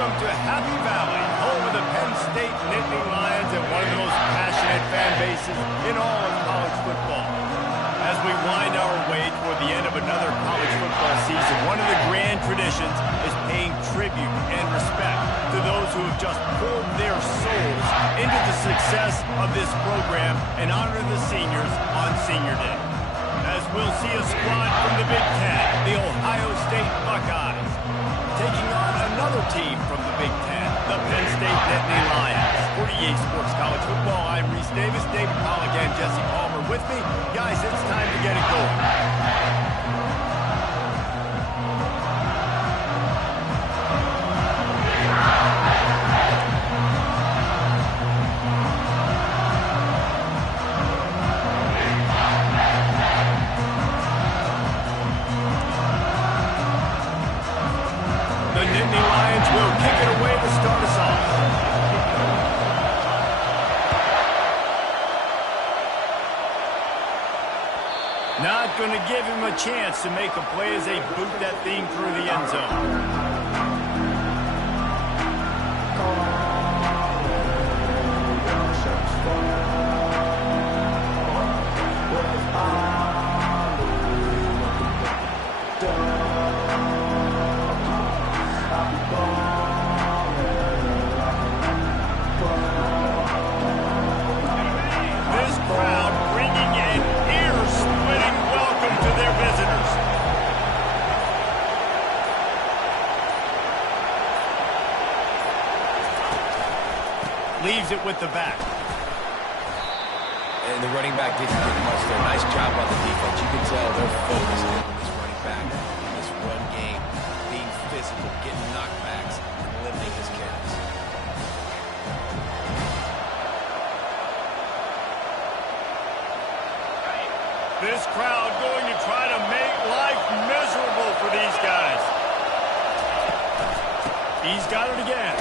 Welcome to Happy Valley, home of the Penn State Nittany Lions and one of the most passionate fan bases in all of college football. As we wind our way toward the end of another college football season, one of the grand traditions is paying tribute and respect to those who have just poured their souls into the success of this program and honor the seniors on Senior Day. As we'll see a squad from the Big Ten, the Ohio State Buckeyes, taking on another team from the Big Ten, the Penn State Nittany Lions. For EA Sports College Football, I'm Reese Davis, David Pollack, and Jesse Palmer with me. Guys, it's time to get it going. The Nittany Lions will kick it away to start us off. Not going to give him a chance to make a play as they boot that thing through the end zone. This crowd bringing an ear-splitting welcome to their visitors. Leaves it with the back. And the running back didn't get much there. Nice job on the defense. You can tell they're focused on this running back in this run game, being physical, getting knockbacks, and limiting his carries. This crowd going to try to make life miserable for these guys. He's got it again.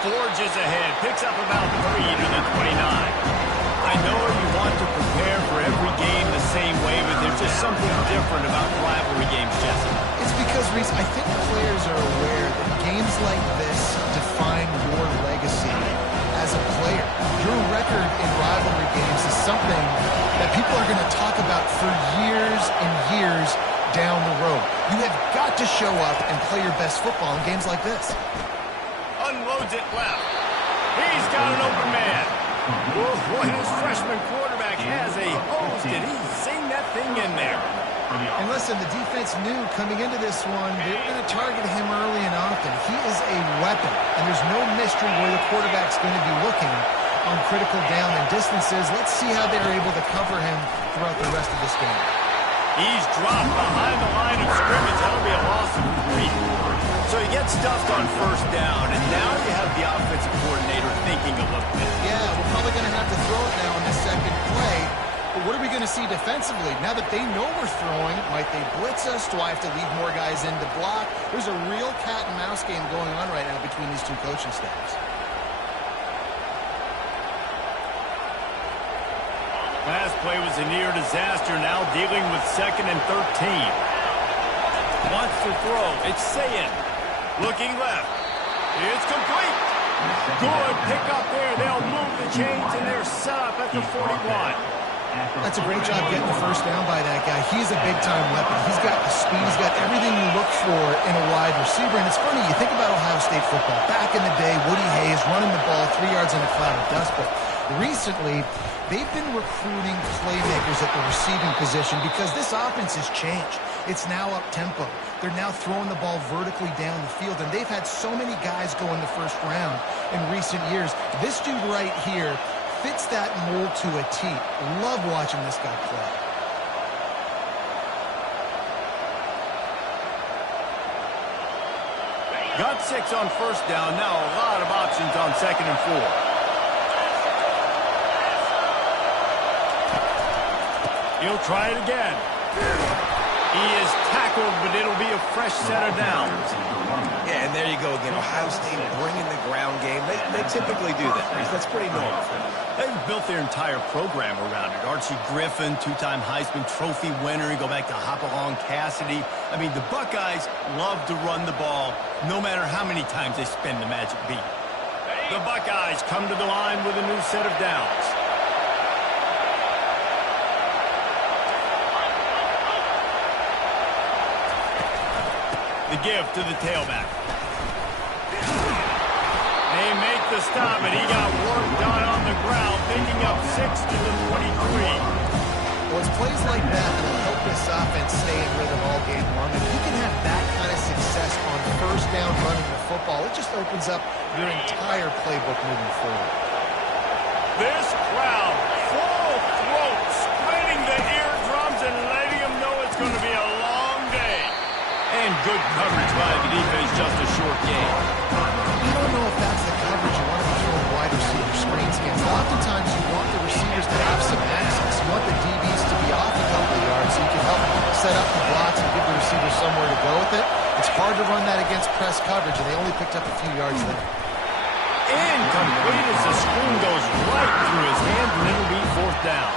Forges ahead, picks up about 3 to the 29. I know you want to prepare for every game the same way, but there's just something different about rivalry games, Jesse. It's because, Reese, I think players are aware that games like this define your legacy as a player. Your record in rivalry games is something that people are going to talk about for years and years down the road. You have got to show up and play your best football in games like this. Unloads it left. He's got an open man. Oh, boy, this freshman quarterback has a hose. Did he sing that thing in there? And listen, the defense knew coming into this one, they were going to target him early and often. He is a weapon, and there's no mystery where the quarterback's going to be looking on critical down and distances. Let's see how they're able to cover him throughout the rest of this game. He's dropped behind the line of scrimmage. That'll be a loss of 3. So he gets stuffed on first down, and now you have the offensive coordinator thinking a little bit. Yeah, we're probably going to have to throw it now on this second play. But what are we going to see defensively? Now that they know we're throwing, might they blitz us? Do I have to leave more guys in to block? There's a real cat and mouse game going on right now between these two coaching staffs. Last play was a near disaster, now dealing with 2nd and 13. Wants to throw. It's Sayin. Looking left. It's complete. Good pick up there. They'll move the chains, and they're set up at the 41. That's a great job getting the first down by that guy. He's a big-time weapon. He's got the speed. He's got everything you look for in a wide receiver. And it's funny, you think about Ohio State football. Back in the day, Woody Hayes running the ball 3 yards in a cloud of dust. But recently, they've been recruiting playmakers at the receiving position because this offense has changed. It's now up-tempo. They're now throwing the ball vertically down the field, and they've had so many guys go in the first round in recent years. This dude right here fits that mold to a T. Love watching this guy play. Got 6 on first down. Now a lot of options on 2nd and 4. He'll try it again. He is tackled, but it'll be a fresh set of downs. Yeah, and there you go again. Ohio State bringing the ground game. They typically do that. That's pretty normal for them. They've built their entire program around it. Archie Griffin, two-time Heisman Trophy winner. You go back to Hopalong Cassidy. I mean, the Buckeyes love to run the ball, no matter how many times they spin the magic beat. The Buckeyes come to the line with a new set of downs. The give to the tailback. They make the stop, and he got work done on the ground, picking up 6 to the 23. Well, it's plays like that that will help this offense stay in rhythm all game long. If you can have that kind of success on first down running the football, it just opens up your entire playbook moving forward. This crowd, full throat, splitting the eardrums and letting them know it's going to be a long day. And good coverage by the defense, just a short game. You don't know if that's the coverage you want to be throwing wide receiver screens against. Oftentimes you want the receivers to have some access. You want the DBs to be off a couple of yards so you can help set up the blocks and give the receiver somewhere to go with it. It's hard to run that against press coverage, and they only picked up a few yards there. Incomplete as the screen goes right through his hands, and it'll be fourth down.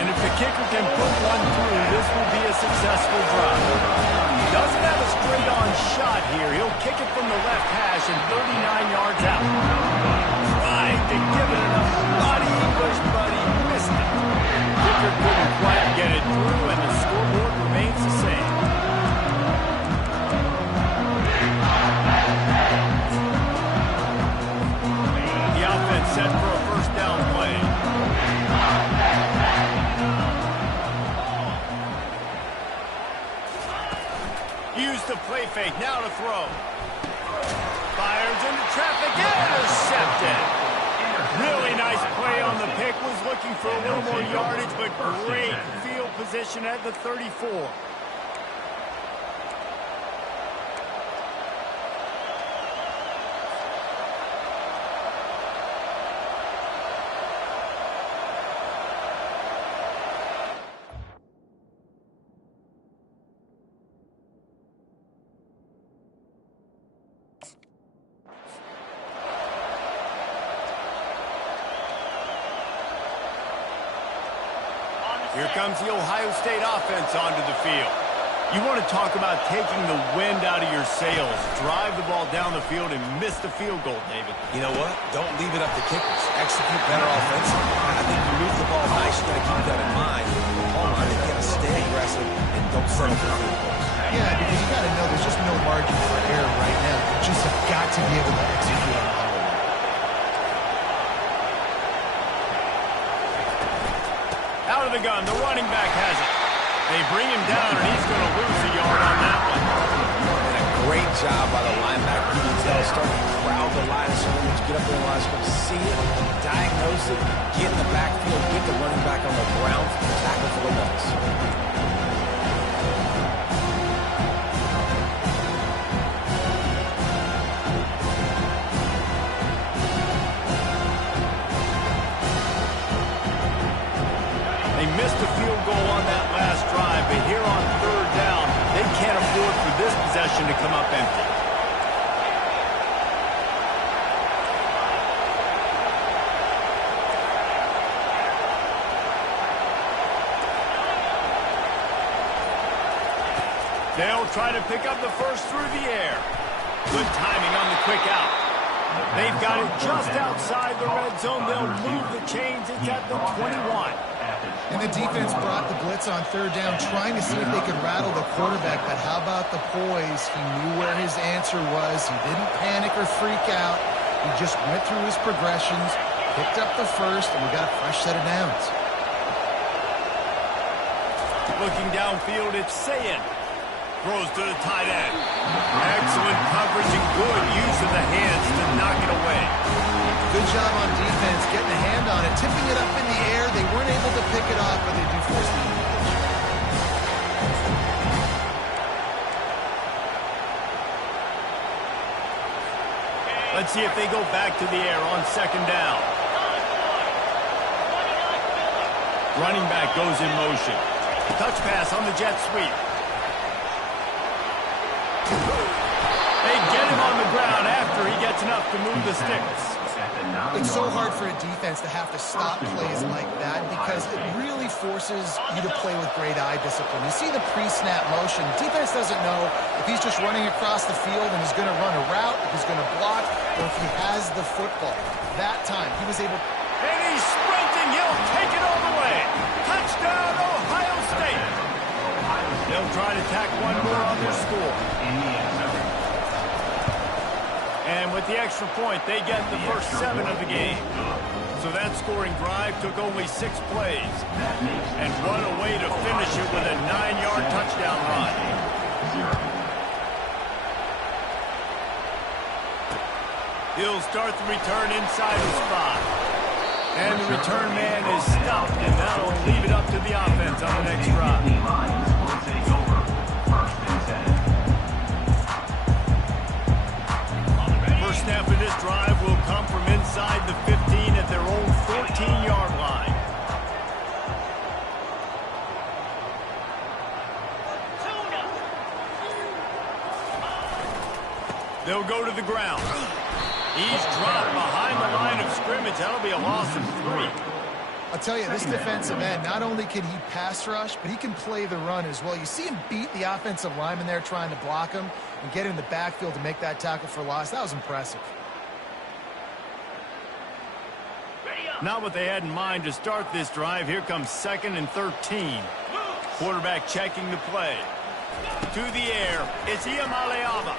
And if the kicker can put one through, this will be a successful drive. He doesn't have a straight-on shot here. He'll kick it from the left hash and 39 yards out. Tried to give it enough body English, but he missed it. Kicker couldn't quite get it through, and the scoreboard remains the same. The offense set for a first down play. Use the play fake, now to throw. Fires into traffic, intercepted. Really nice play on the pick. Was looking for a little more yardage, but great field position at the 34. Here comes the Ohio State offense onto the field. You want to talk about taking the wind out of your sails. Drive the ball down the field and miss the field goal, David. You know what? Don't leave it up to kickers. Execute better offensively. I think you move the ball nice. You got to keep that in mind. Hold on, you got to stay aggressive and don't settle for field goals. Yeah, because you got to know there's just no margin for error right now. You just have got to be able to execute on that. Out of the gun, the running back has it. They bring him down, and he's going to lose a yard on that one. And a great job by the linebacker. You can tell, starting to crowd the line of scrimmage, get up there in the line of scrimmage, see it, diagnose it, get in the backfield, get the running back on the ground for the tackle for the loss. They missed a field goal on that last drive, but here on third down, they can't afford for this possession to come up empty. They'll try to pick up the first through the air. Good timing on the quick out. They've got it just outside the red zone. They'll move the chains. It's at the 21. And the defense brought the blitz on third down, trying to see if they could rattle the quarterback. But how about the poise? He knew where his answer was. He didn't panic or freak out. He just went through his progressions, picked up the first, and we got a fresh set of downs. Looking downfield, it's Sayin. Throws to the tight end. Excellent coverage and good use of the hands to knock it away. Good job on defense, getting a hand on it, tipping it up in the air. They weren't able to pick it off, but they do force the incompletion. Let's see if they go back to the air on second down. Running back goes in motion. Touch pass on the jet sweep. They get him on the ground after he gets enough to move the sticks. It's so hard for a defense to have to stop plays like that because it really forces you to play with great eye discipline. You see the pre-snap motion. Defense doesn't know if he's just running across the field and he's going to run a route, if he's going to block, or if he has the football. That time, he was able... And he's sprinting. He'll take it all the way. Touchdown, Ohio State. They'll try to tack one more on their score. And with the extra point, they get the first 7 of the game. So that scoring drive took only 6 plays. And what a way to finish it with a 9-yard touchdown run. He'll start the return inside the spot. And the return man is stopped, and that'll leave it up to the offense on the next drive. First snap of this drive will come from inside the 15 at their own 14-yard line. They'll go to the ground. He's dropped behind the line of scrimmage. That'll be a loss of 3. I'll tell you, this defensive end, not only can he pass rush, but he can play the run as well. You see him beat the offensive lineman there trying to block him and get him in the backfield to make that tackle for loss. That was impressive. Not what they had in mind to start this drive. Here comes 2nd and 13. Quarterback checking the play. To the air. It's Iamaleava.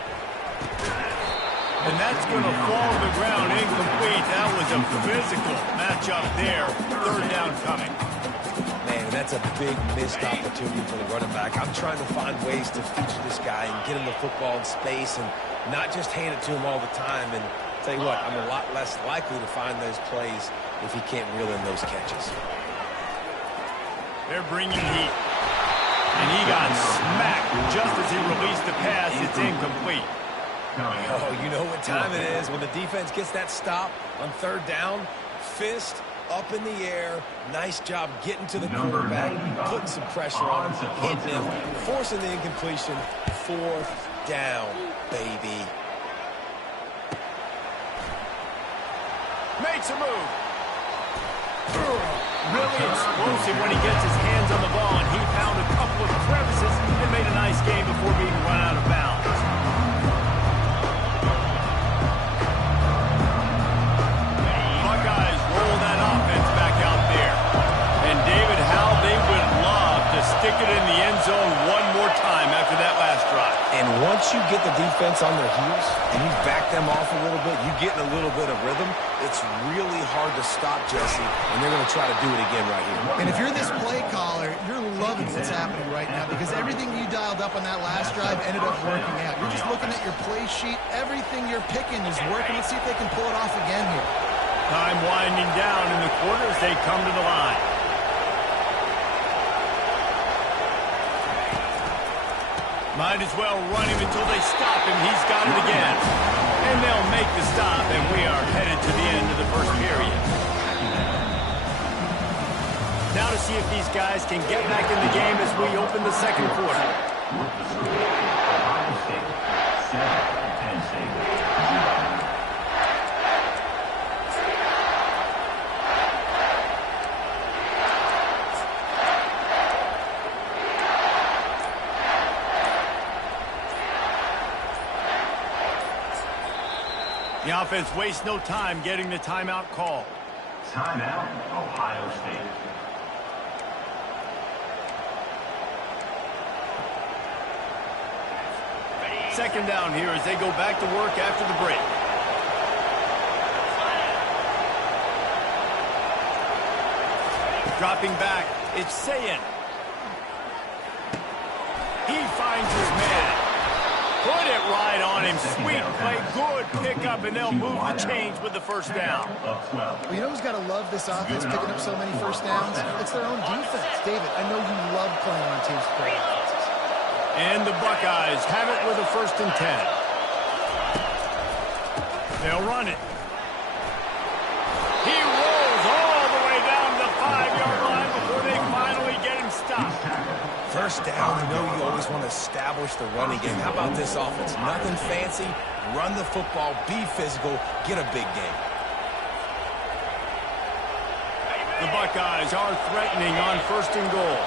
And that's going to fall to the ground incomplete. That was a physical matchup there. 3rd down coming. Man, that's a big missed opportunity for the running back. I'm trying to find ways to feature this guy and get him the football in space and not just hand it to him all the time. And tell you what, I'm a lot less likely to find those plays if he can't reel in those catches. They're bringing heat. And he got smacked just as he released the pass. It's incomplete. Oh, you know what time it is when the defense gets that stop on 3rd down. Fist up in the air. Nice job getting to the quarterback, putting some pressure on him, hitting him, forcing the incompletion. 4th down, baby. Makes a move. Really explosive when he gets his hands on the ball, and he found a couple of crevices and made a nice game before being run out of bounds. Buckeyes roll that offense back out there. And David, how they would love to stick it in the end zone one more time after that last drive. And once you get the defense on their heels and you back them off a little bit, you get in a little bit of rhythm, it's really hard to stop, Jesse, and they're going to try to do it again right here. And if you're this play caller, you're loving what's happening right now because everything you dialed up on that last drive ended up working out. You're just looking at your play sheet. Everything you're picking is working. Let's see if they can pull it off again here. Time winding down in the quarter as they come to the line. Might as well run him until they stop him. He's got it again. And they'll make the stop, and we are headed to the end of the first period. Now to see if these guys can get back in the game as we open the second quarter. The offense wastes no time getting the timeout call. Timeout, Ohio State. Second down here as they go back to work after the break. Dropping back, it's Sayin. He finds his man. Put it right on him. Sweet play, good pickup, and they'll move the chains with the first down. Well, you know who's got to love this offense picking up so many first downs? It's their own defense. David, I know you love playing on teams with great offenses. And the Buckeyes have it with a 1st and 10. They'll run it. He rolls all the way down the 5-yard line before they finally get him stopped. First down, you know you always want to establish the running game. How about this offense? Nothing fancy. Run the football, be physical, get a big game. The Buckeyes are threatening on 1st and goal.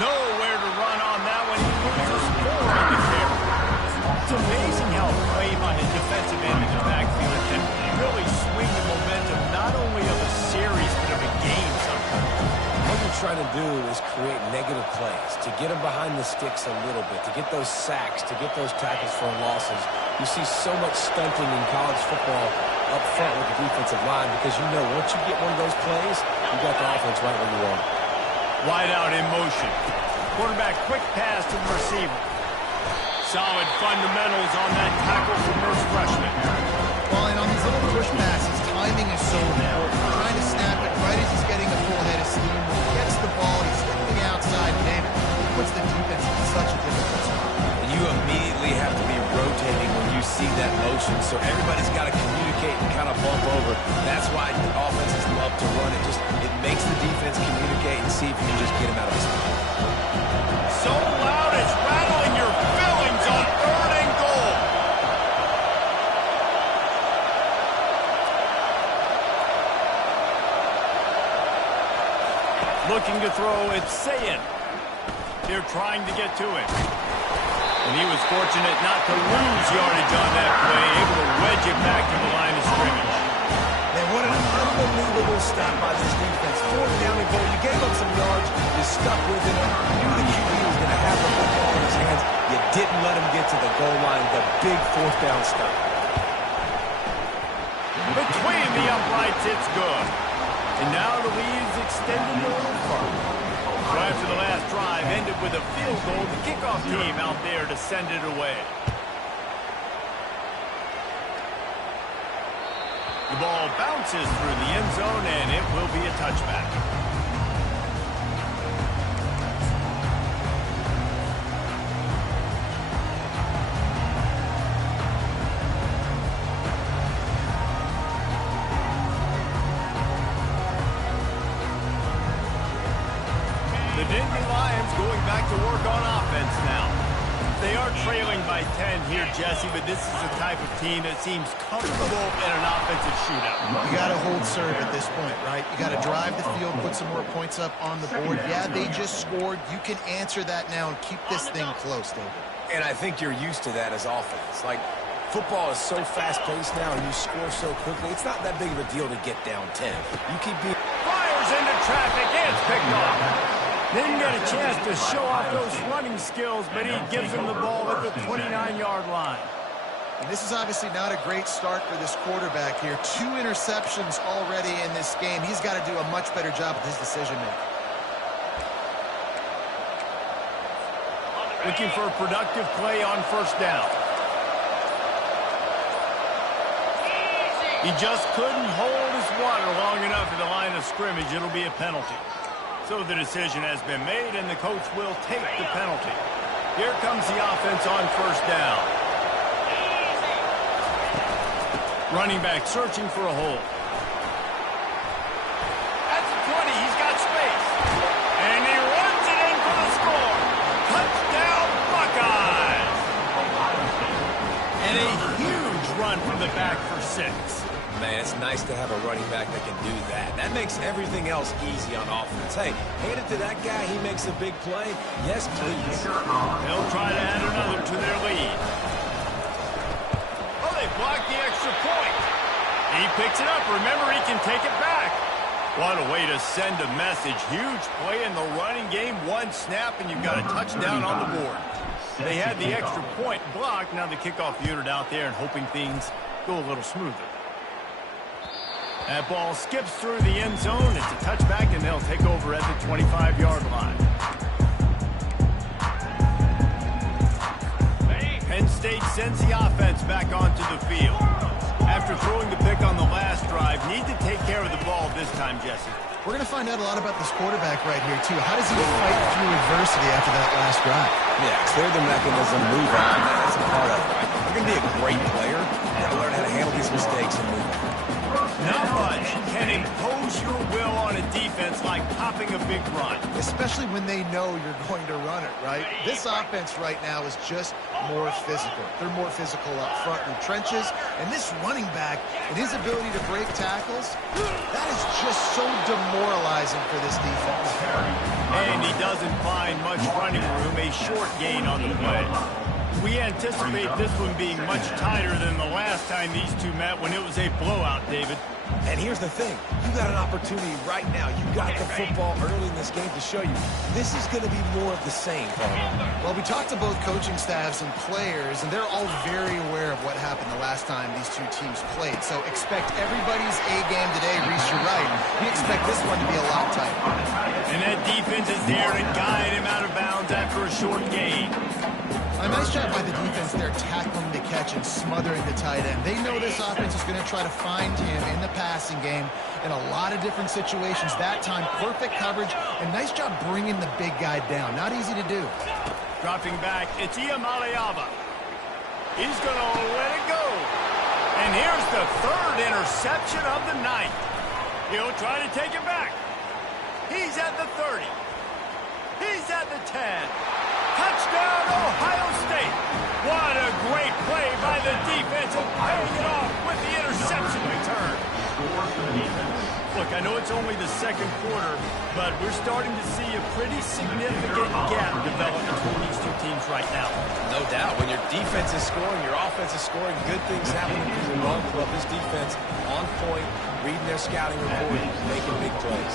Nowhere to run on that one. He loses 4 on the carry. It's amazing how a play by a defensive end in the backfield can really swing the momentum not only of a series but of a game sometimes. What you're trying to do is create negative plays, to get them behind the sticks a little bit, to get those sacks, to get those tackles for losses. You see so much stunting in college football up front with the defensive line because you know once you get one of those plays, you got the offense right where you want it. Wide out in motion. Quarterback quick pass to the receiver. Solid fundamentals on that tackle from Nurse freshman. Well, and on these little push passes, timing is so important. Trying to snap it right as he's getting a full head of steam. When he gets the ball, he's stepping outside, David. He puts the defense in such a difficult spot. And you immediately have to be rotating when you see that motion, so everybody's got to communicate and kind of bump over. That's why offenses love to run it. It makes the defense communicate and see if you can just get him out of his spot. So loud it's rattling your fillings on 3rd and goal. Looking to throw, it's Sayin. They're trying to get to it. And he was fortunate not to lose yardage on that play, able to wedge it back to the line of scrimmage. Man, what an unbelievable stop by this defense. 4th down and goal. You gave up some yards. You stuck with it. You knew the QB was going to have the football in his hands. You didn't let him get to the goal line. The big 4th down stop. Between the uprights, it's good. And now the lead's extending a little further. So after the last drive ended with a field goal, the kickoff team out there to send it away. The ball bounces through the end zone, and it will be a touchback. The Nittany Lions going back to work on offense now. They are trailing by 10 here, Jesse, but this is the type of team that seems comfortable in an offensive shootout. You got to hold serve at this point, right? You got to drive the field, put some more points up on the board. Yeah, they just scored. You can answer that now and keep this thing close, David. And I think you're used to that as offense. Like, football is so fast-paced now and you score so quickly, it's not that big of a deal to get down 10. You keep being... Fires into traffic, and it's picked off. Didn't get a chance to show off those running skills, but he gives him the ball at the 29-yard line. And this is obviously not a great start for this quarterback here. 2 interceptions already in this game. He's got to do a much better job with his decision-making. Looking for a productive play on 1st down. He just couldn't hold his water long enough at the line of scrimmage. It'll be a penalty. So the decision has been made, and the coach will take the penalty. Here comes the offense on 1st down. Running back searching for a hole. At the 20, he's got space. And he runs it in for the score. Touchdown, Buckeyes! And a huge run from the back for 6. Man, it's nice to have a running back that can do that. That makes everything else easy on offense. Hey, hand it to that guy. He makes a big play. Yes, please. They'll try to add another to their lead. Oh, they blocked the extra point. He picks it up. Remember, he can take it back. What a way to send a message. Huge play in the running game. 1 snap, and you've got a touchdown on the board. They had the extra point blocked. Now the kickoff unit out there and hoping things go a little smoother. That ball skips through the end zone. It's a touchback, and they'll take over at the 25-yard line. Penn State sends the offense back onto the field. After throwing the pick on the last drive, need to take care of the ball this time, Jesse. We're going to find out a lot about this quarterback right here, too. How does he fight through adversity after that last drive? Yeah, clear the mechanism, move on. That's a part of it, right? You're going to be a great player. You got to learn how to handle these mistakes and move on. Not much can impose your will on a defense like popping a big run. Especially when they know you're going to run it, right? This offense right now is just more physical. They're more physical up front in the trenches. And this running back and his ability to break tackles, that is just so demoralizing for this defense. And he doesn't find much running room, a short gain on the play. We anticipate this one being much tighter than the last time these two met when it was a blowout, David. And here's the thing. You got an opportunity right now. You got the football early in this game to show you. This is going to be more of the same, Palmer. Well, we talked to both coaching staffs and players, and they're all very aware of what happened the last time these two teams played. So expect everybody's A game today, Reese, you're right. We expect this one to be a lot tighter. And that defense is there to guide him out of bounds after a short gain. A nice job by the defense there, tackling the catch and smothering the tight end. They know this offense is going to try to find him in the passing game in a lot of different situations. That time, perfect coverage, and nice job bringing the big guy down. Not easy to do. Dropping back, it's Iamaleava. He's going to let it go. And here's the third interception of the night. He'll try to take it back. He's at the 30. He's at the 10. Touchdown, Ohio State. What a great play by the defense and paying it off with the interception return. Look, I know it's only the second quarter, but we're starting to see a pretty significant gap develop between these two teams right now. No doubt. When your defense is scoring, your offense is scoring, good things happening for the run club. This defense on point, reading their scouting report, making big plays.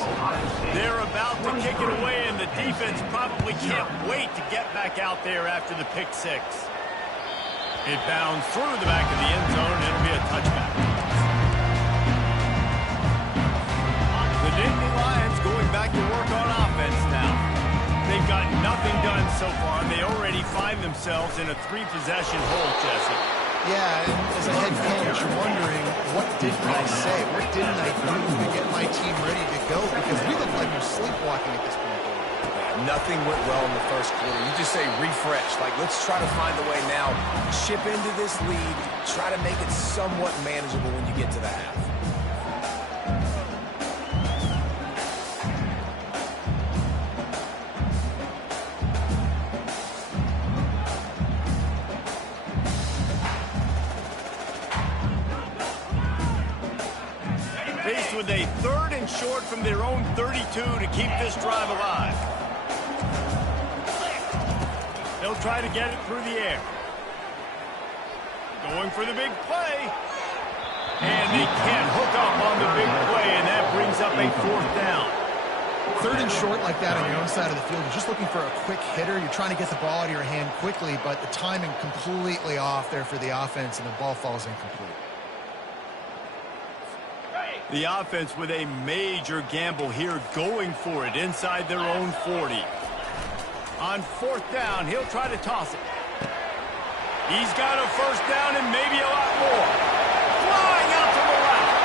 They're about to kick it away, and the defense probably can't wait to get back out there after the pick six. It bounds through the back of the end zone, and it'll be a touchback. The Nittany Lions going back to work on offense now. They've got nothing done so far, and they already find themselves in a three-possession hole, Jesse. Yeah, and as a head coach, you're wondering, what didn't I say? What didn't I do to get my team ready to go? Because we look like we're sleepwalking at this point. Nothing went well in the first quarter. You just say refresh. Like, let's try to find a way now. Chip into this lead. Try to make it somewhat manageable when you get to the half. Faced with a third and short from their own 32 to keep this drive alive. They'll try to get it through the air. Going for the big play. And they can't hook up on the big play, and that brings up a fourth down. Third and short like that on your own side of the field, you're just looking for a quick hitter. You're trying to get the ball out of your hand quickly, but the timing completely off there for the offense, and the ball falls incomplete. The offense with a major gamble here, going for it inside their own 40. On fourth down, he'll try to toss it. He's got a first down and maybe a lot more. Flying out to the left.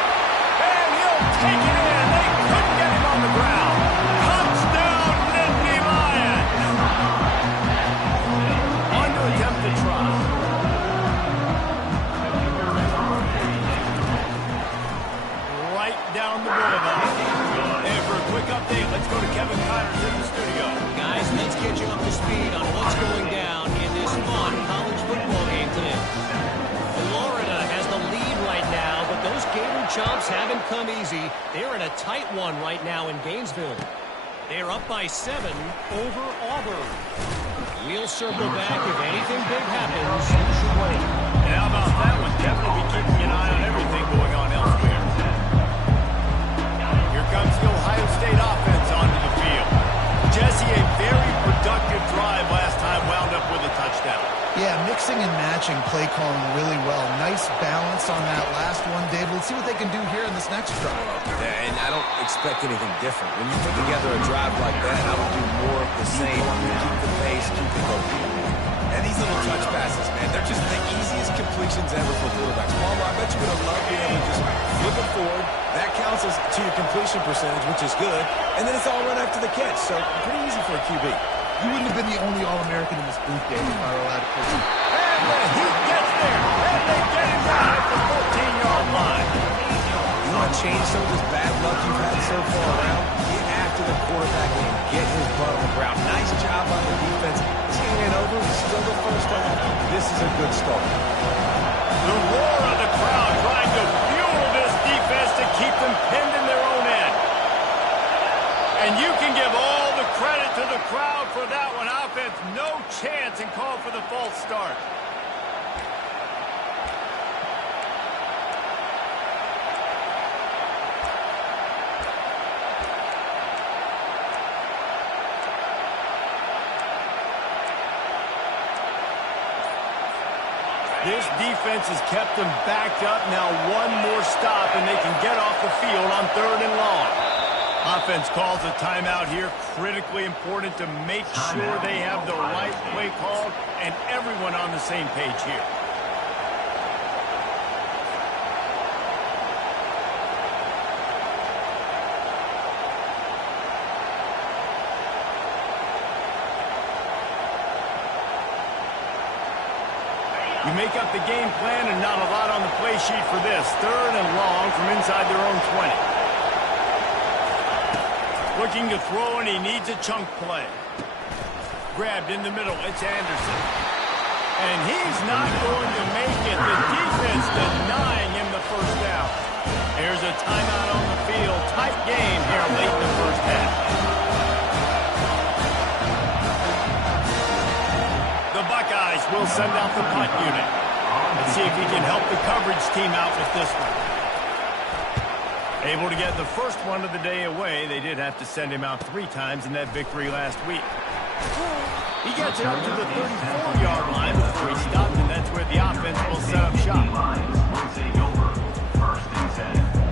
And he'll take it in. They couldn't get him on the ground. Touchdown, Nittany Lions. On to attempt to try. Right down the boulevard. And for a quick update, let's go to Kevin Connors in the studio. Guys, let's get you up to speed on what's going down in this fun college football game today. Florida has the lead right now, but those Gator Chumps haven't come easy. They're in a tight one right now in Gainesville. They're up by 7 over Auburn. We'll circle back if anything big happens. And how about that one? Kevin will be keeping an eye on everything going on elsewhere. Here comes the Ohio State offense onto the field. Jesse, a very productive drive last time, wound up with a touchdown. Yeah, mixing and matching play calling really well. Nice balance on that last one, Dave. Let's see what they can do here in this next drive. Yeah, and I don't expect anything different. When you put together a drive like that, I would do more of the same. Keep the pace, keep it going. And these little touch passes, man, they're just the easiest completions ever for quarterbacks. Palmer, I bet you would have loved being able to just flip it forward, That counts as to your completion percentage, which is good. And then it's all run after the catch, so pretty easy for a QB. You wouldn't have been the only All-American in this booth, Dave, if I were allowed to push you. And the heat gets there, and they get him down at the 14-yard line. You want to change some of this bad luck you've had so far around? Get after the quarterback and get his butt on the ground. Nice job on the defense. This game ain't over. It's still the first half. This is a good start. The roar of the crowd trying to fuel this defense to keep them pinned in their own end. And you can give all the credit to the crowd for that one. Offense, no chance, and call for the false start. This defense has kept them backed up. Now one more stop, and they can get off the field on 3rd and long. Offense calls a timeout here. Critically important to make sure they have the right play called and everyone on the same page here. You make up the game plan and not a lot on the play sheet for this. 3rd and long from inside their own 20. Looking to throw, and he needs a chunk play. Grabbed in the middle. It's Anderson. And he's not going to make it. The defense denying him the first down. Here's a timeout on the field. Tight game here late in the first half. The Buckeyes will send out the punt unit. Let's see if he can help the coverage team out with this one. Able to get the first one of the day away. They did have to send him out 3 times in that victory last week. He gets it up to the 34-yard line before he stopped, and that's where the offense will set up shop. Will take over. 1st and 10.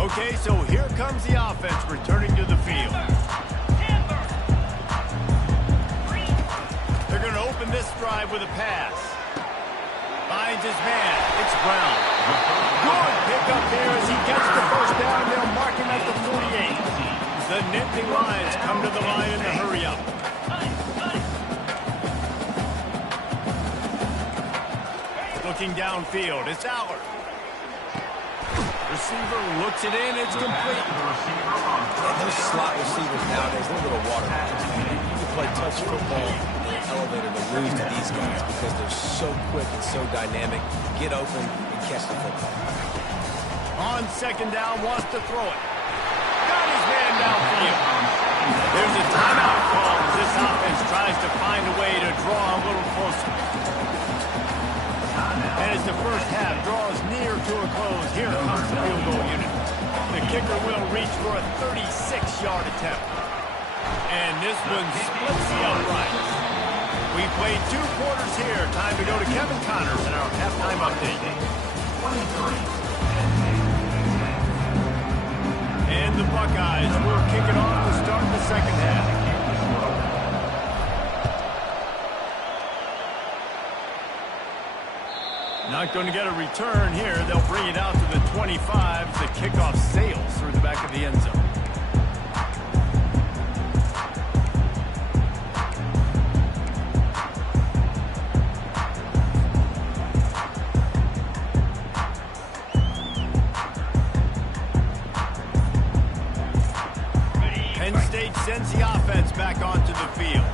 Okay, so here comes the offense returning to the field. They're going to open this drive with a pass. Finds his man. It's Brown. Good pickup there as he gets the first down. They'll mark him at the 48. The Nittany Lions come to the line in the hurry-up. Looking downfield. It's Allard. Receiver looks it in. It's complete. And those slot receivers nowadays, they're little water bottles. You can play touch football in the elevator to lose to these guys because they're so quick and so dynamic. Get open and catch the football. On 2nd down, wants to throw it. Got his man downfield. There's a timeout call as this offense tries to find a way to draw a little closer. And as the first half draws near to a close, here comes the field goal unit. The kicker will reach for a 36-yard attempt. And this one splits the uprights. We played 2 quarters here. Time to go to Kevin Connors in our halftime update. And the Buckeyes will kick it off to start the second half. Not going to get a return here. They'll bring it out to the 25. The kickoff sails through the back of the end zone. Penn State sends the offense back onto the field.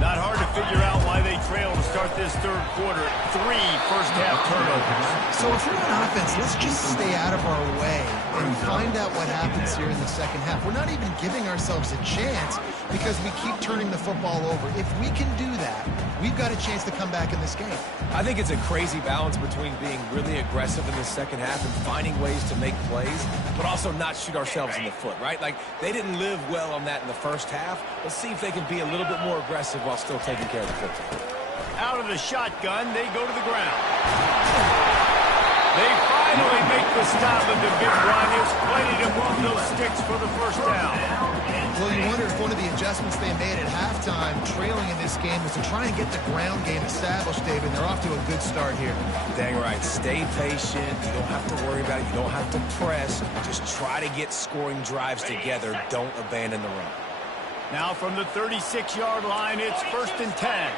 Not hard to figure out why they trail to start this 3rd quarter. 3 first-half turnovers. So if you're on offense, let's just stay out of our way and find out what happens here in the second half. We're not even giving ourselves a chance because we keep turning the football over. If we can do that, we've got a chance to come back in this game. I think it's a crazy balance between being really aggressive in the second half and finding ways to make plays, but also not shoot ourselves in the foot, right? Like, they didn't live well on that in the first half. Let's see if they can be a little bit more aggressive while still taking care of the football. Out of the shotgun, they go to the ground. They finally make the stop of the big run is plenty to move those sticks for the first down. Well, you wonder if one of the adjustments they made at halftime, trailing in this game, was to try and get the ground game established, David. They're off to a good start here. Dang right. Stay patient. You don't have to worry about it. You don't have to press. Just try to get scoring drives together. Don't abandon the run. Now from the 36-yard line, it's 1st and 10.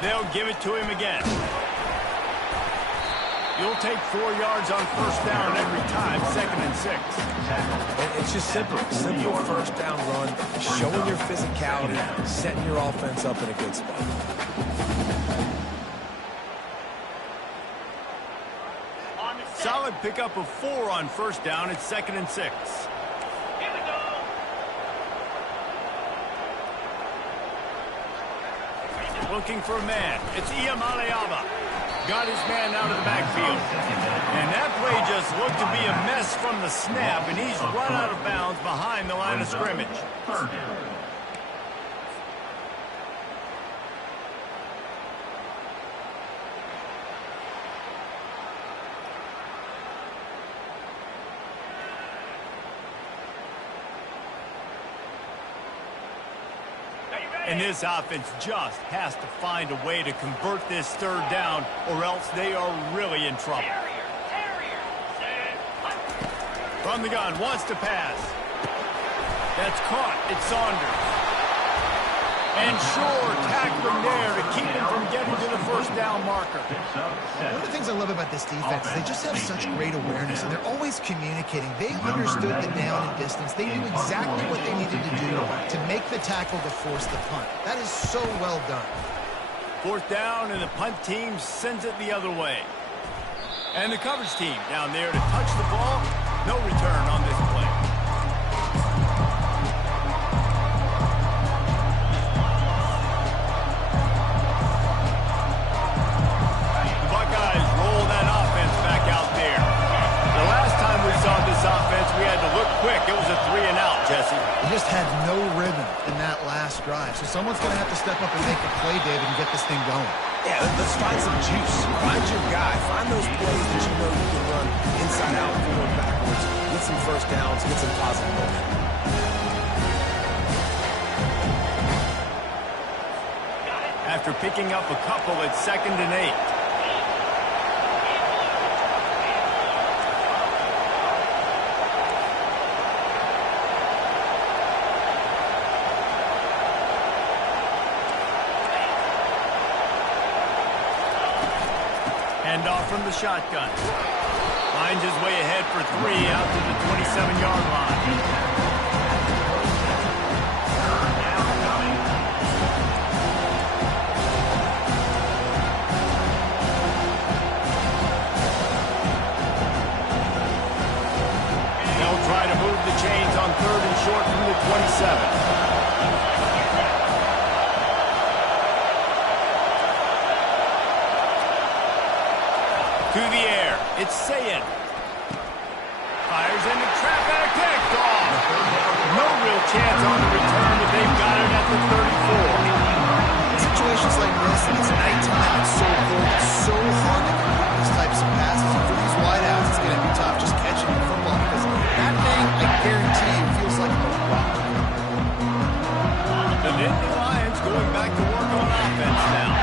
They'll give it to him again. You'll take 4 yards on first down every time, 2nd and 6. It's just simple first down run, showing your physicality, setting your offense up in a good spot. Solid pickup of 4 on first down. It's 2nd and 6. Looking for a man. It's Iamaleava. Got his man out of the backfield. And that play just looked to be a mess from the snap, and he's run out of bounds behind the line of scrimmage. And this offense just has to find a way to convert this 3rd down, or else they are really in trouble. From the gun, wants to pass. That's caught. It's Saunders. And sure, tackling there to keep him from getting to the first down marker. One of the things I love about this defense is they just have such great awareness, and they're always communicating. They understood the down and distance. They knew exactly what they needed to do to make the tackle to force the punt. That is so well done. 4th down, and the punt team sends it the other way. And the coverage team down there to touch the ball. No return on this play. We had to look quick. It was a 3-and-out, Jesse. They just had no rhythm in that last drive. So someone's going to have to step up and make a play, David, and get this thing going. Yeah, let's find some juice. Find your guy. Find those plays that you know you can run inside out, forward, backwards. Get some first downs. Get some positive momentum. After picking up a couple, it's 2nd and 8. Handoff from the shotgun. Finds his way ahead for 3 out to the 27-yard line. They'll try to move the chains on 3rd and short from the 27. To the air. It's Sayin. Fires into trap and a picked off. No real chance on the return, but they've got it at the 34. In situations like this, and it's nighttime, it's so cold, it's so hard to complete these types of passes. And for these wideouts, it's going to be tough just catching the football because that thing, I guarantee you, feels like a rock. The Nittany Lions going back to work on offense now.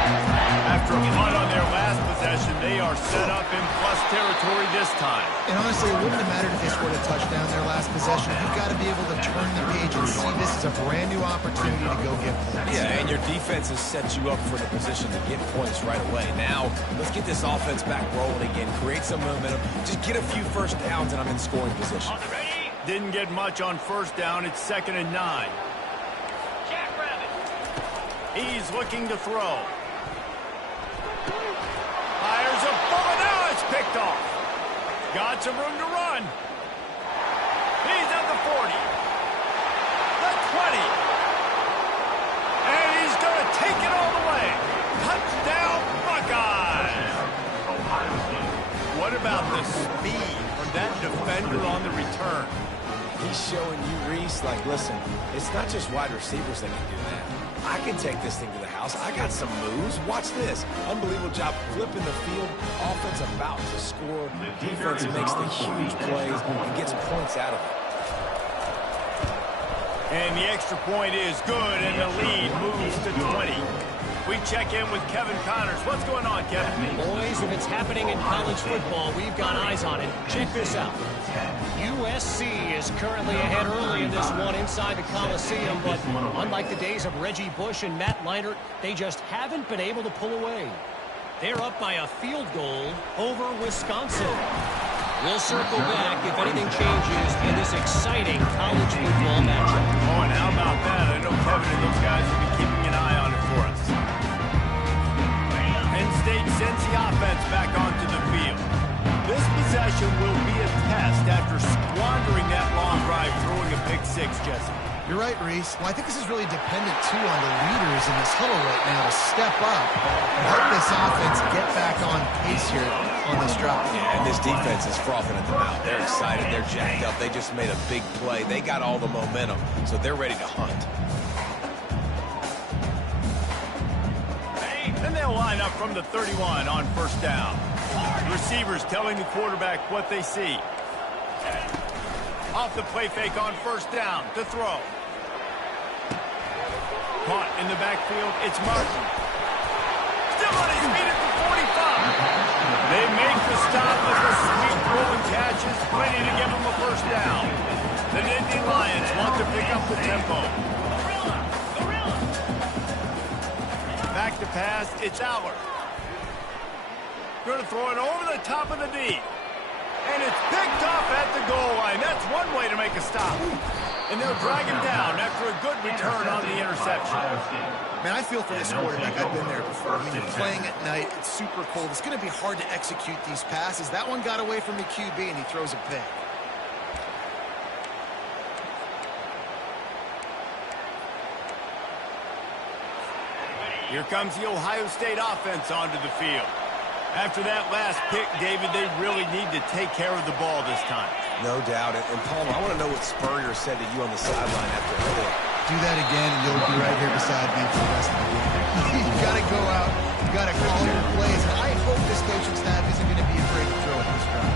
After a punt on their last possession, they are set up in plus territory this time. And honestly, it wouldn't have mattered if they scored a touchdown their last possession. You've got to be able to turn the page and see this as a brand new opportunity to go get points. Yeah, and your defense has set you up for the position to get points right away. Now, let's get this offense back rolling again, create some momentum, just get a few first downs, and I'm in scoring position. Didn't get much on first down. It's 2nd and 9. He's looking to throw. Fires a bullet. Now it's picked off. Got some room to run. He's at the 40. The 20. And he's going to take it all the way. Touchdown, Buckeyes. What about the speed from that defender on the return? He's showing you, Reese, like, listen, it's not just wide receivers that can do that. I can take this thing to the house. I got some moves. Watch this. Unbelievable job flipping the field. Offense about to score. Defense makes the huge plays and gets points out of it. And the extra point is good, and the lead moves to 20. We check in with Kevin Connors. What's going on, Kevin? Boys, if it's happening in college football, we've got eyes on it. Check this out. USC is currently ahead early in this one inside the Coliseum, but unlike the days of Reggie Bush and Matt Leinart, they just haven't been able to pull away. They're up by a field goal over Wisconsin. We'll circle back if anything changes in this exciting college football matchup. Oh, and how about that? I know Kevin and those guys will be keeping an eye on it for us. Penn State sends the offense back onto the field. This possession will be a test after squandering that long drive, throwing a pick six, Jesse. You're right, Reese. Well, I think this is really dependent, too, on the leaders in this huddle right now to step up and help this offense get back on pace here on this drive. Yeah, and this defense is frothing at the mouth. They're excited. They're jacked up. They just made a big play. They got all the momentum, so they're ready to hunt. Then they'll line up from the 31 on first down. Receivers telling the quarterback what they see. Off the play fake on first down to throw. Caught in the backfield, it's Martin. Still on his feet at the 45. They make the stop with the sweet rolling catches, plenty to give them a first down. The Nittany Lions want to pick up the tempo. Back to pass, it's Aller. Going to throw it over the top of the D. And it's picked off at the goal line. That's one way to make a stop. And they'll drag him down after a good return on the interception. Man, I feel for this quarterback. I've been there before. I mean, you're playing at night. It's super cold. It's going to be hard to execute these passes. That one got away from the QB, and he throws a pick. Here comes the Ohio State offense onto the field. After that last pick, David, they really need to take care of the ball this time. No doubt. And Palmer, I want to know what Spurrier said to you on the sideline after the hit. Do that again, and you'll be right here beside me for the rest of the game. You got to go out. You got to call your plays. And I hope this coaching staff isn't going to be afraid to throw at this drive.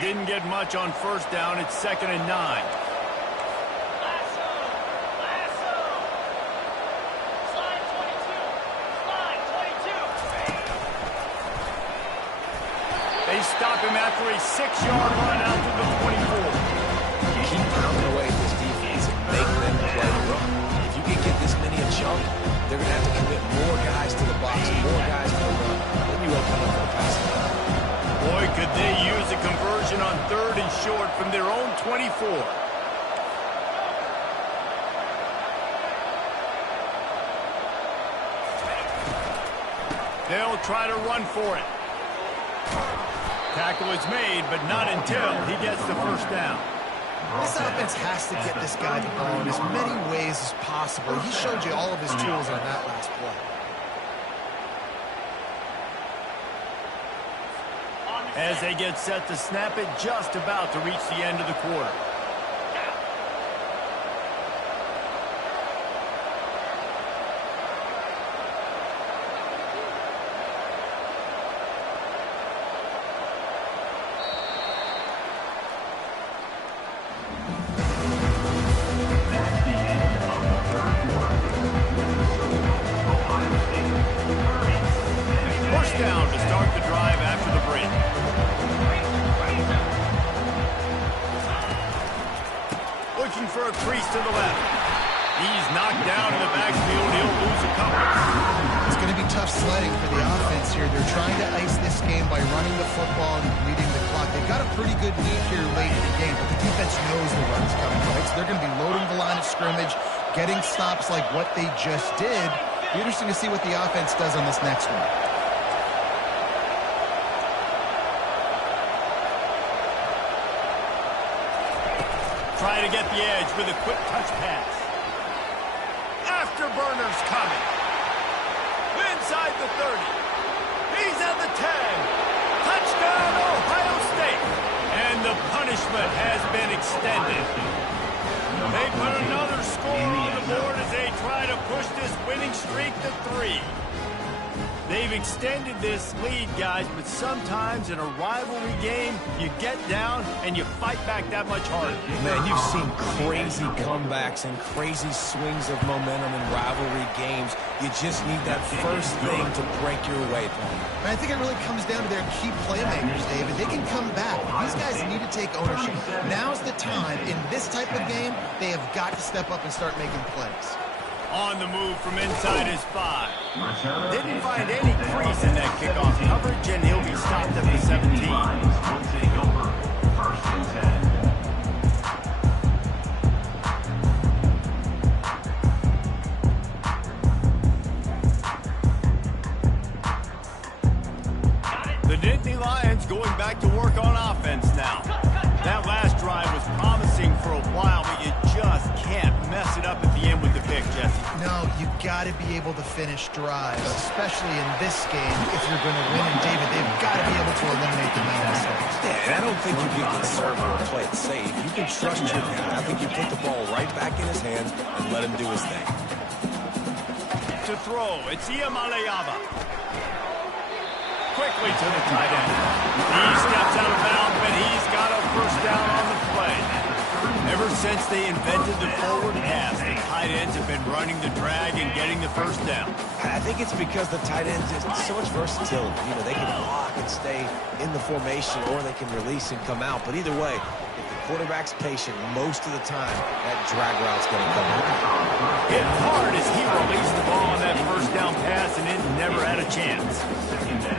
Didn't get much on first down. It's 2nd and 9. They stop him after a 6-yard run out to the 24. You keep pounding away at this defense and make them play the run. If you can get this many a chunk, they're going to have to commit more guys to the box, more guys to the run. Then you open up for the passing game. Boy, could they use a conversion on 3rd and short from their own 24. They'll try to run for it. Tackle is made, but not until he gets the first down. This offense has to get this guy the ball in as many ways as possible. He showed you all of his tools on that last play. As they get set to snap it, just about to reach the end of the quarter. That's the end of the third quarter. Ohio State 30. First down to start the drive after the break. Looking for a crease to the left. He's knocked down in the backfield. He'll lose a couple. It's going to be tough sledding for the offense here. They're trying to ice this game by running the football and bleeding the clock. They've got a pretty good lead here late in the game, but the defense knows the run's coming, right? So they're going to be loading the line of scrimmage, getting stops like what they just did. Be interesting to see what the offense does on this next one. Trying to get the edge with a quick touch pass. Afterburner's coming. Inside the 30. He's at the 10. Touchdown, Ohio State. And the punishment has been extended. They put another score on the board as they try to push this winning streak to 3. They've extended this lead, guys, but sometimes in a rivalry game, you get down and you fight back that much harder. Man, you've seen crazy comebacks and crazy swings of momentum in rivalry games. You just need that first thing to break your way, Penn. I think it really comes down to their key playmakers, David. They can come back. These guys need to take ownership. Now's the time. In this type of game, they have got to step up and start making plays. On the move from inside his 5. Didn't find any crease in that kickoff coverage, and he'll be stopped at the 17. Will take over 1st and 10. The Nittany Lions going back to work on offense now. That last drive was promising for a while, but you just can't mess it up at the end with the pick, Jesse. No, you got to be able to finish drives, especially in this game if you're going to win. And, David, they've got to be able to eliminate the mental mistakes. Yeah, and I don't think you can conserve or play it safe. You can trust your guy. I think you put the ball right back in his hands and let him do his thing. To throw, it's Iamaleava. Quickly to the tight end. He steps out of bounds, but he's got a first down on the play. Ever since they invented the forward pass, the tight ends have been running the drag and getting the first down. I think it's because the tight ends have so much versatility. You know, they can block and stay in the formation, or they can release and come out. But either way, if the quarterback's patient, most of the time, that drag route's going to come out. Hit hard as he released the ball on that first down pass, and it never had a chance.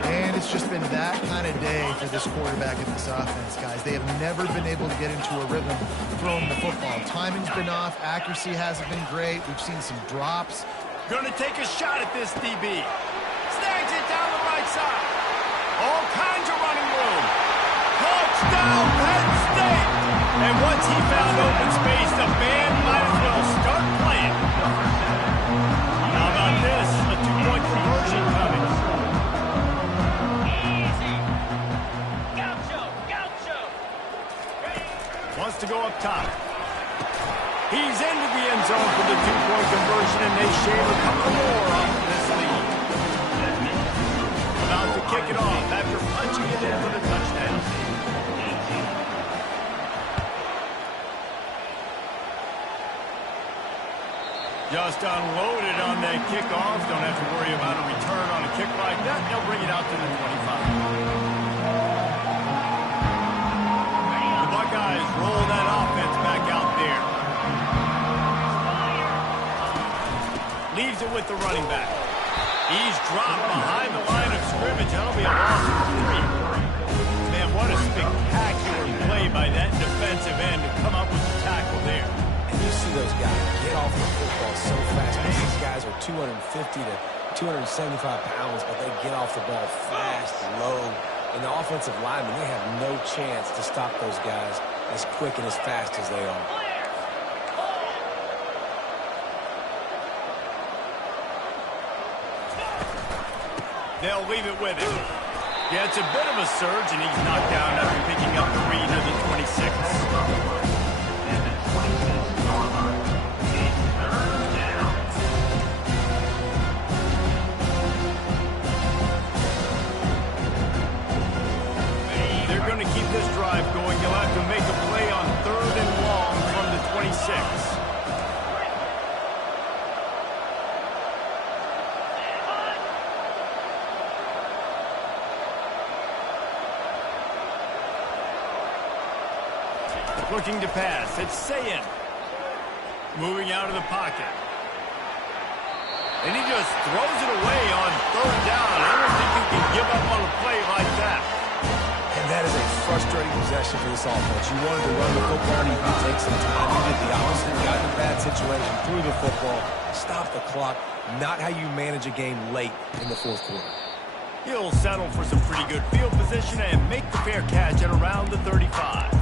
And it's just been that kind of day for this quarterback and this offense, guys. They have never been able to get into a rhythm throwing the football. Timing's been off. Accuracy hasn't been great. We've seen some drops. Going to take a shot at this DB. Snags it down the right side. All kinds of running room. Touchdown, Penn State! And once he found open space, the band might as well start playing. How about this? A 2-point conversion coming. Wants to go up top. He's into the end zone for the 2-point conversion, and they shave a couple more off of this lead. About to kick it off after punching it in for the touchdown. Just unloaded on that kickoff. Don't have to worry about a return on a kick like that. They'll bring it out to the 25. Buckeyes roll that offense back out there. Leaves it with the running back. He's dropped behind the line of scrimmage. That'll be a loss of 3. Man, what a spectacular play by that defensive end to come up with the tackle there. And you see those guys get off the football so fast. These guys are 250 to 275 pounds, but they get off the ball fast, low. And the offensive linemen, they have no chance to stop those guys as quick and as fast as they are. They'll leave it with him. Yeah, it's a bit of a surge, and he's knocked down after picking up 3 to the 26. They're going to keep this drive going. You'll have to make a play on 3rd and long from the 26. Looking to pass. It's Sayin. Moving out of the pocket. And he just throws it away on 3rd down. I don't think you can give up on a play like that. And that is a frustrating possession for this offense. You wanted to run the football, you can take some time. You did the opposite. Got in a bad situation, threw the football, stop the clock. Not how you manage a game late in the 4th quarter. He'll settle for some pretty good field position and make the fair catch at around the 35.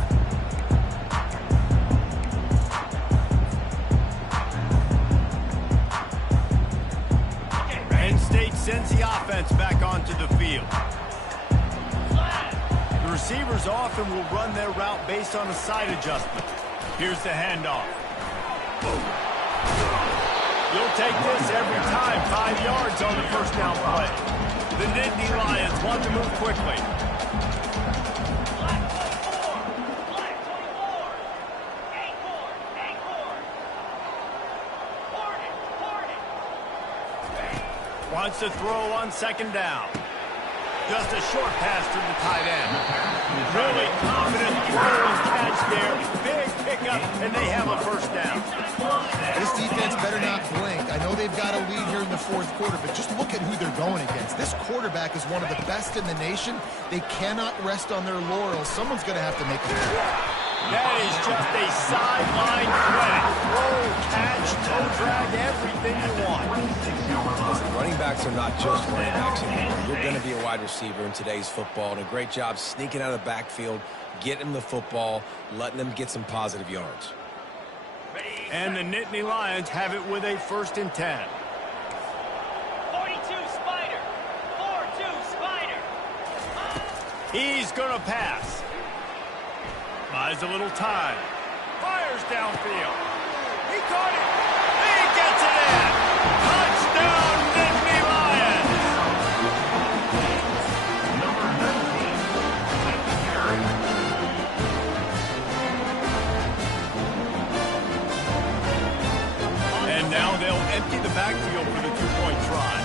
Penn State sends the offense back onto the field. The receivers often will run their route based on a side adjustment. Here's the handoff. You'll take this every time. 5 yards on the first down play. The Nittany Lions want to move quickly. Wants to throw on second down. Just a short pass to the tight end. Really confident throw and catch there. Big pickup, and they have a first down. This defense better not blink. I know they've got a lead here in the fourth quarter, but just look at who they're going against. This quarterback is one of the best in the nation. They cannot rest on their laurels. Someone's going to have to make a play. That is just a sideline threat. Throw, catch, toe drag, everything you want. Listen, running backs are not just running backs anymore. You're going to be a wide receiver in today's football, and a great job sneaking out of the backfield, getting them the football, letting them get some positive yards. And the Nittany Lions have it with a 1st and 10. 42 Spider. 4-2 Spider. He's going to pass. Buys a little time. Fires downfield. He caught it. He gets it in. Touchdown, Nittany Lions. And now they'll empty the backfield for the 2-point try.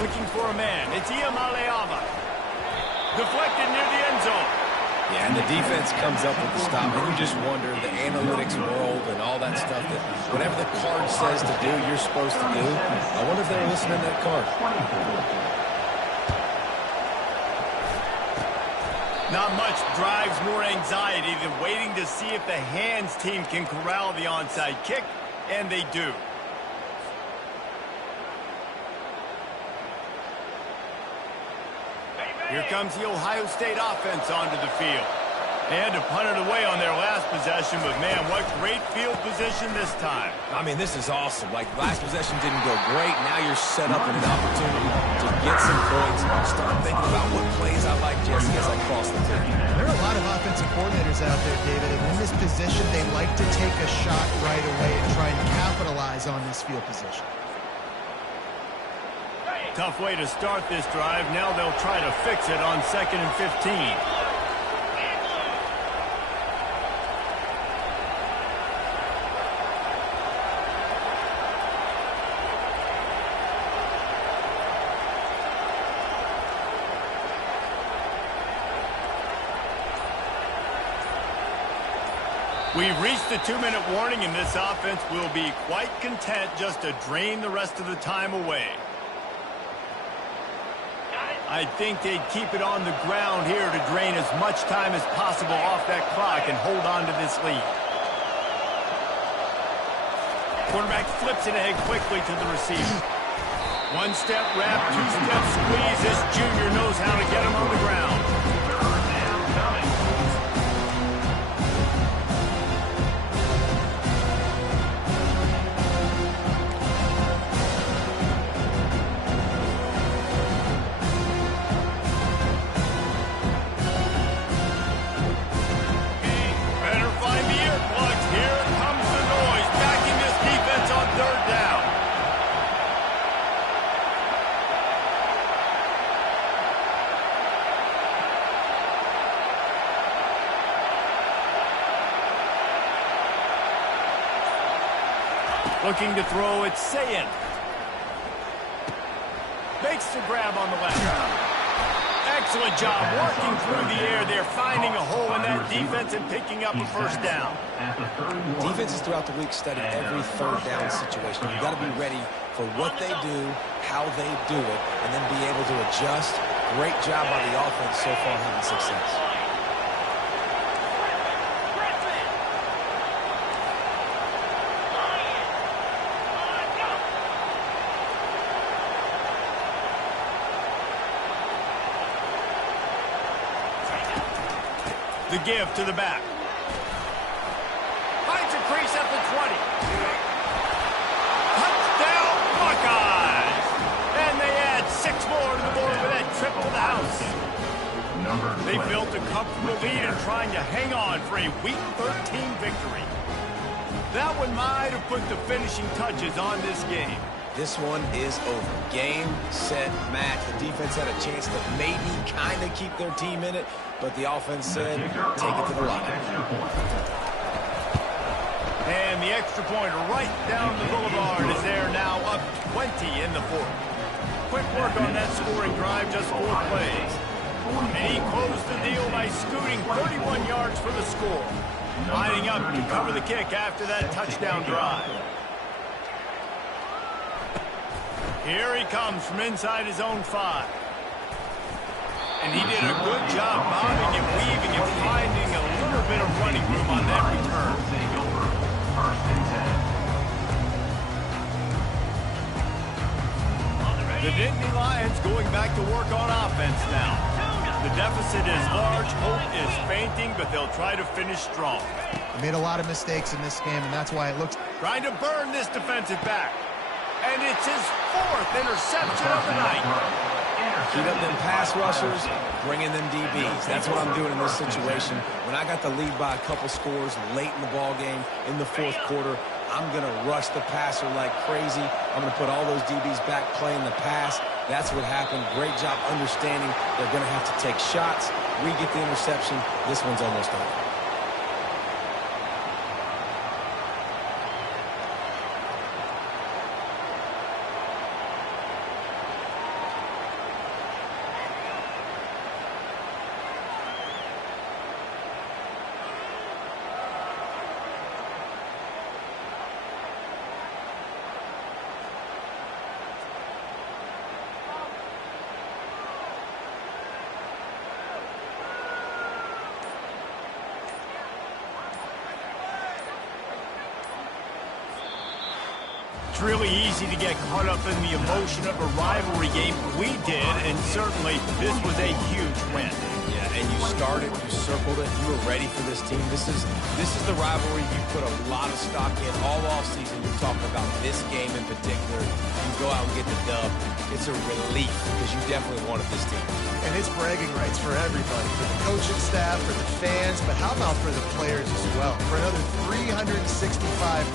Looking for a man. It's Iamaleava. Deflected near the end zone. Yeah, and the defense comes up with the stop, and you just wonder, the analytics world and all that stuff, that whatever the card says to do, you're supposed to do. I wonder if they're listening to that card. Not much drives more anxiety than waiting to see if the hands team can corral the onside kick, and they do. Here comes the Ohio State offense onto the field. They had to punt it away on their last possession, but man, what great field position this time. I mean, this is awesome. Like, last possession didn't go great. Now you're set up in an opportunity to get some points. Start thinking about what plays I like, Jesse, as I cross the field. There are a lot of offensive coordinators out there, David, and in this position, they like to take a shot right away and try and capitalize on this field position. Tough way to start this drive. Now they'll try to fix it on 2nd and 15. We've reached the 2-minute warning, and this offense will be quite content just to drain the rest of the time away. I think they'd keep it on the ground here to drain as much time as possible off that clock and hold on to this lead. Quarterback flips it ahead quickly to the receiver. 1-step wrap, 2-step squeeze. This junior knows how to get him on the ground. Looking to throw, it's Sayin. Makes the grab on the left. Excellent job working through the air there, finding a hole in that defense and picking up a first down. Defenses throughout the week study every third down situation. You've got to be ready for what they do, how they do it, and then be able to adjust. Great job by the offense so far having success. The give to the back. Finds a crease at the 20. Touchdown, They built a comfortable lead and trying to hang on for a Week 13 victory. That one might have put the finishing touches on this game. This one is over. Game, set, match. The defense had a chance to maybe kind of keep their team in it, but the offense said, take it to the line. And the extra point right down the boulevard is there now, up 20 in the fourth. Quick work on that scoring drive, just 4 plays. And he closed the deal by scooting 31 yards for the score. Lining up to cover the kick after that touchdown drive. Here he comes from inside his own 5. And he did a good job bobbing and weaving and finding a little bit of running room on that return. The Nittany Lions going back to work on offense now. The deficit is large, hope is fainting, but they'll try to finish strong. They made a lot of mistakes in this game, and that's why it looks... Trying to burn this defensive back. And it's his 4th interception of the night. Keep up them pass rushers, bringing them DBs. That's what I'm doing in this situation. When I got the lead by a couple scores late in the ball game, in the 4th quarter, I'm going to rush the passer like crazy. I'm going to put all those DBs back playing the pass. That's what happened. Great job understanding they're going to have to take shots. We get the interception. This one's almost over. It's really easy to get caught up in the emotion of a rivalry game. We did, and certainly this was a huge win. Yeah, and you started, you circled it, you were ready for this team. This is the rivalry you put a lot of stock in all offseason. You're talking about this game in particular. You go out and get the dub. It's a relief because you definitely wanted this team. And it's bragging rights for everybody, for the coaching staff, for the fans, but how about for the players as well? For another 365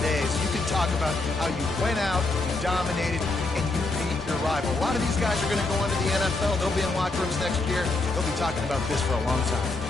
days, you can talk about how you went out, you dominated, and you beat your rival. A lot of these guys are going to go into the NFL. They'll be in locker rooms next year. They'll be talking about this for a long time.